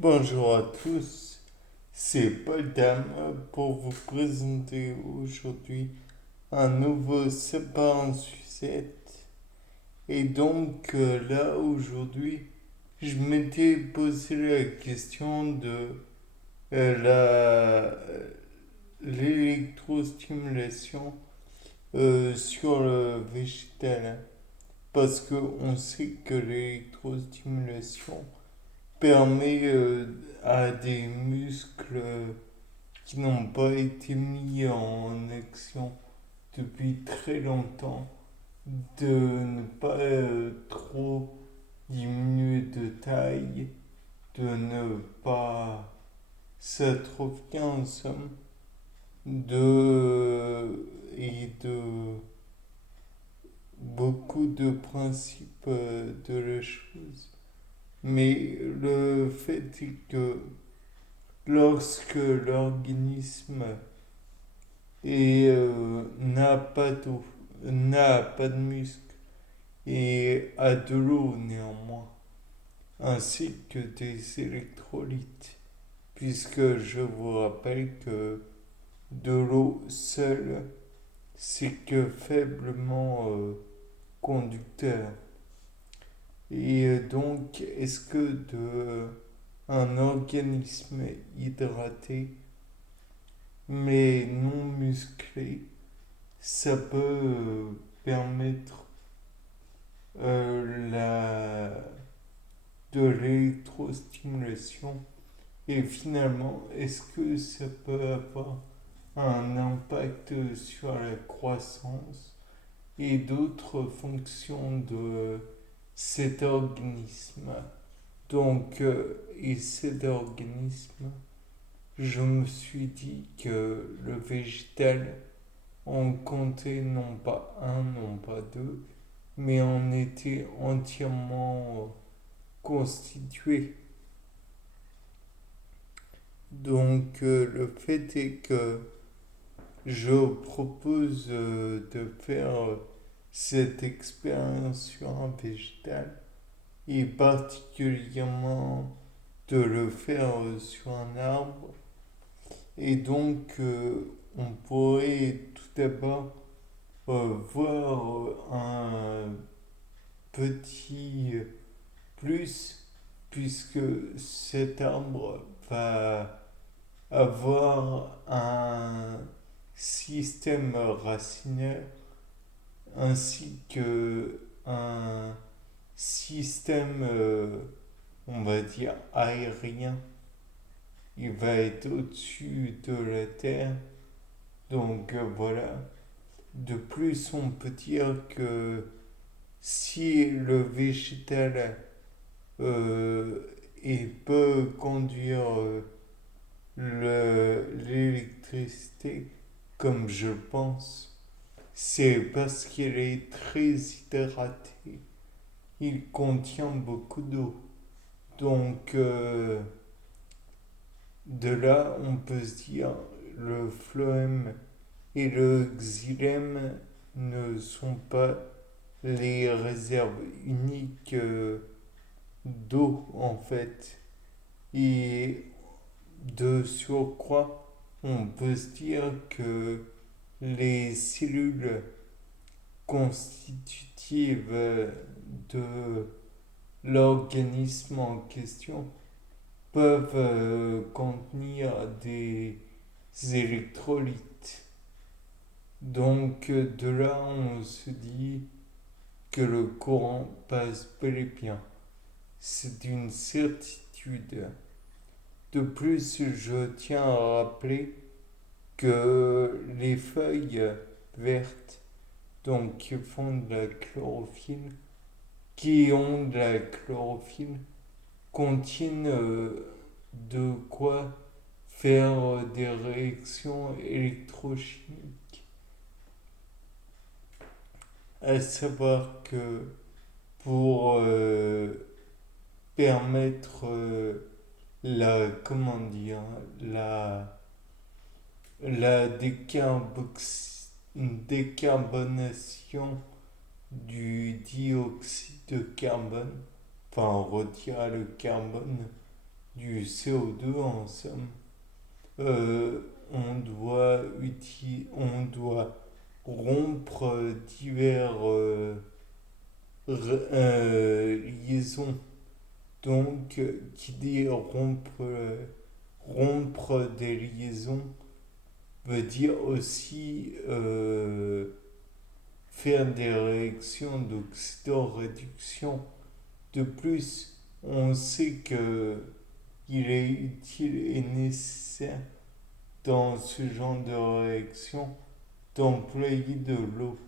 Bonjour à tous, c'est Paul Dame pour vous présenter aujourd'hui un nouveau sapin en sucette. Et donc là aujourd'hui, je m'étais posé la question de l'électrostimulation sur le végétal. Parce qu'on sait que l'électrostimulation permet à des muscles qui n'ont pas été mis en action depuis très longtemps de ne pas trop diminuer de taille, de ne pas s'atrophier en somme, et de beaucoup de principes de la chose. Mais le fait est que lorsque l'organisme n'a pas de muscle et a de l'eau néanmoins, ainsi que des électrolytes, puisque je vous rappelle que de l'eau seule, c'est que faiblement conducteur. Et donc, est-ce que un organisme hydraté mais non musclé, ça peut permettre la, de l'électrostimulation? Et finalement, est-ce que ça peut avoir un impact sur la croissance et d'autres fonctions de cet organisme? Donc, et cet organisme, je me suis dit que le végétal en comptait non pas un, non pas deux, mais en était entièrement constitué. Donc le fait est que je propose de faire cette expérience sur un végétal et particulièrement de le faire sur un arbre. Et donc on pourrait tout d'abord voir un petit plus puisque cet arbre va avoir un système racinaire ainsi que un système, on va dire, aérien. Il va être au-dessus de la Terre. Donc voilà. De plus, on peut dire que si le végétal euh, et peut conduire l'électricité, comme je pense, c'est parce qu'il est très hydraté. Il contient beaucoup d'eau. Donc, de là, on peut se dire le phloème et le xylème ne sont pas les réserves uniques d'eau en fait. Et de surcroît, on peut se dire que les cellules constitutives de l'organisme en question peuvent contenir des électrolytes. Donc de là, on se dit que le courant passe bel et bien. C'est une certitude. De plus, je tiens à rappeler que les feuilles vertes, donc qui ont de la chlorophylle, contiennent de quoi faire des réactions électrochimiques. À savoir que pour permettre comment dire, la décarbonation du dioxyde de carbone, enfin on retire le carbone du CO2 en somme. On doit rompre divers liaisons. Donc, qui dit rompre des liaisons veut dire aussi faire des réactions d'oxydoréduction. De plus, on sait que il est utile et nécessaire dans ce genre de réaction d'employer de l'eau.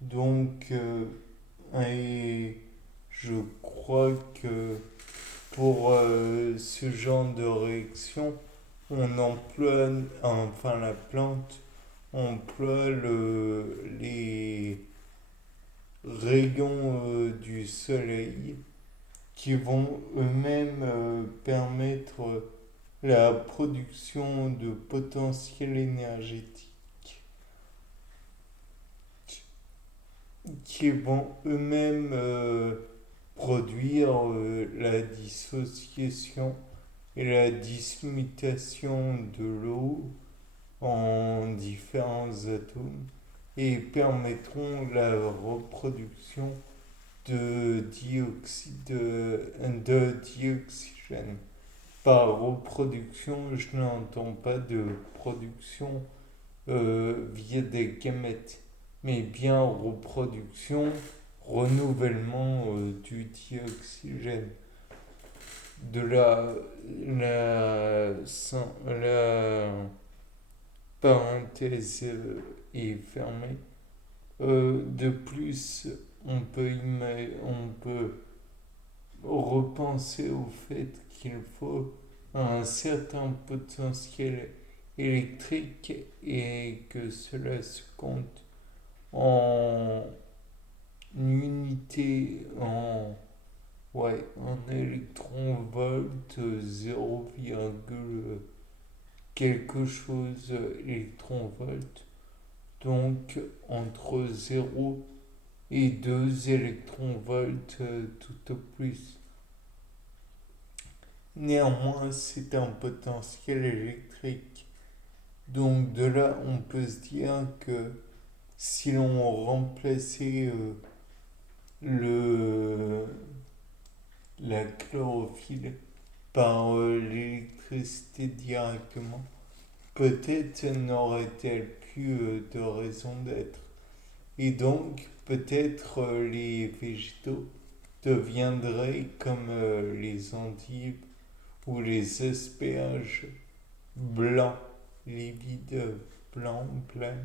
Donc, et je crois que pour ce genre de réaction, on emploie, enfin la plante emploie les rayons du soleil qui vont eux-mêmes permettre la production de potentiel énergétique, qui vont eux-mêmes produire la dissociation et la dismutation de l'eau en différents atomes et permettront la reproduction de dioxygène. Par reproduction, je n'entends pas de production via des gamètes, mais bien reproduction, renouvellement du dioxygène. De la parenthèse est fermée. De plus, on peut repenser au fait qu'il faut un certain potentiel électrique et que cela se compte en unité, en électron-volt, 0, quelque chose électron-volt. Donc entre 0 et 2 électron-volts tout au plus. Néanmoins, c'est un potentiel électrique. Donc de là, on peut se dire que si l'on remplaçait le, la chlorophylle par l'électricité directement, peut-être n'aurait-elle plus de raison d'être. Et donc, peut-être les végétaux deviendraient comme les endives ou les asperges blancs, livides, blancs, pleins.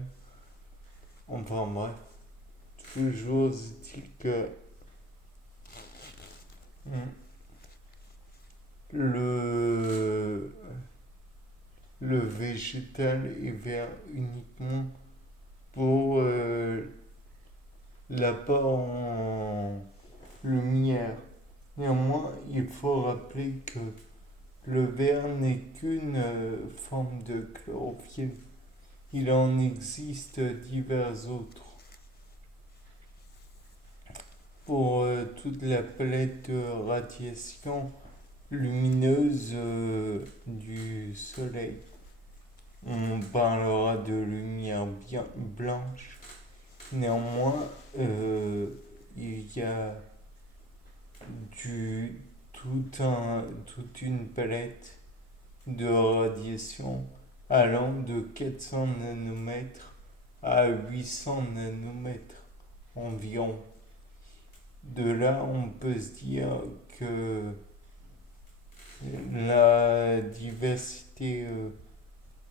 Enfin bref, toujours dit que le, le végétal est vert uniquement pour l'apport en lumière. Néanmoins, il faut rappeler que le vert n'est qu'une forme de chlorophylle. Il en existe divers autres. Pour toute la palette de radiation lumineuse du soleil, on parlera de lumière bien blanche. Néanmoins, il y a toute une palette de radiation allant de 400 nanomètres à 800 nanomètres environ. De là, on peut se dire que la diversité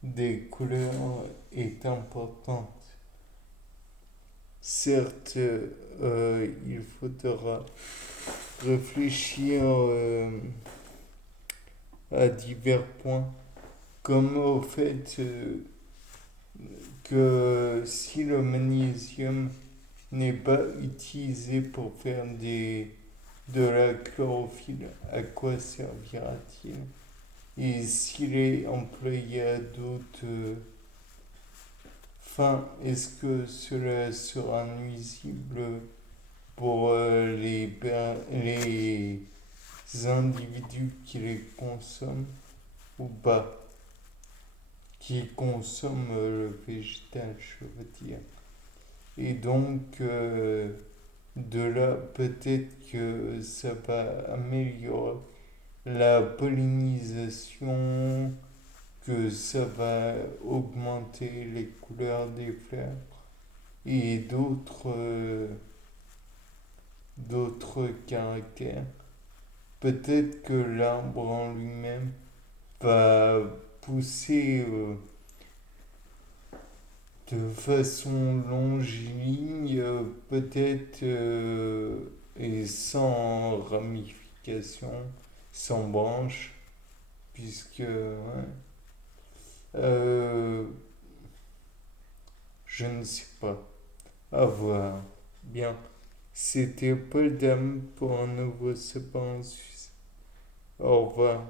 des couleurs est importante. Certes, il faudra réfléchir à divers points, comme au fait que si le magnésium n'est pas utilisé pour faire de la chlorophylle, à quoi servira-t-il? Et s'il est employé à d'autres fins, est-ce que cela sera nuisible pour les individus qui les consomment ou pas, qui consomment le végétal, je veux dire. Et donc, de là, peut-être que ça va améliorer la pollinisation, que ça va augmenter les couleurs des fleurs et d'autres caractères. Peut-être que l'arbre en lui-même va pousser de façon longiligne, peut-être et sans ramification, sans branches, puisque ouais, euh, je ne sais pas. À voir. Bien. C'était Paul Dame pour un nouveau Sapin en Suisse. Au revoir.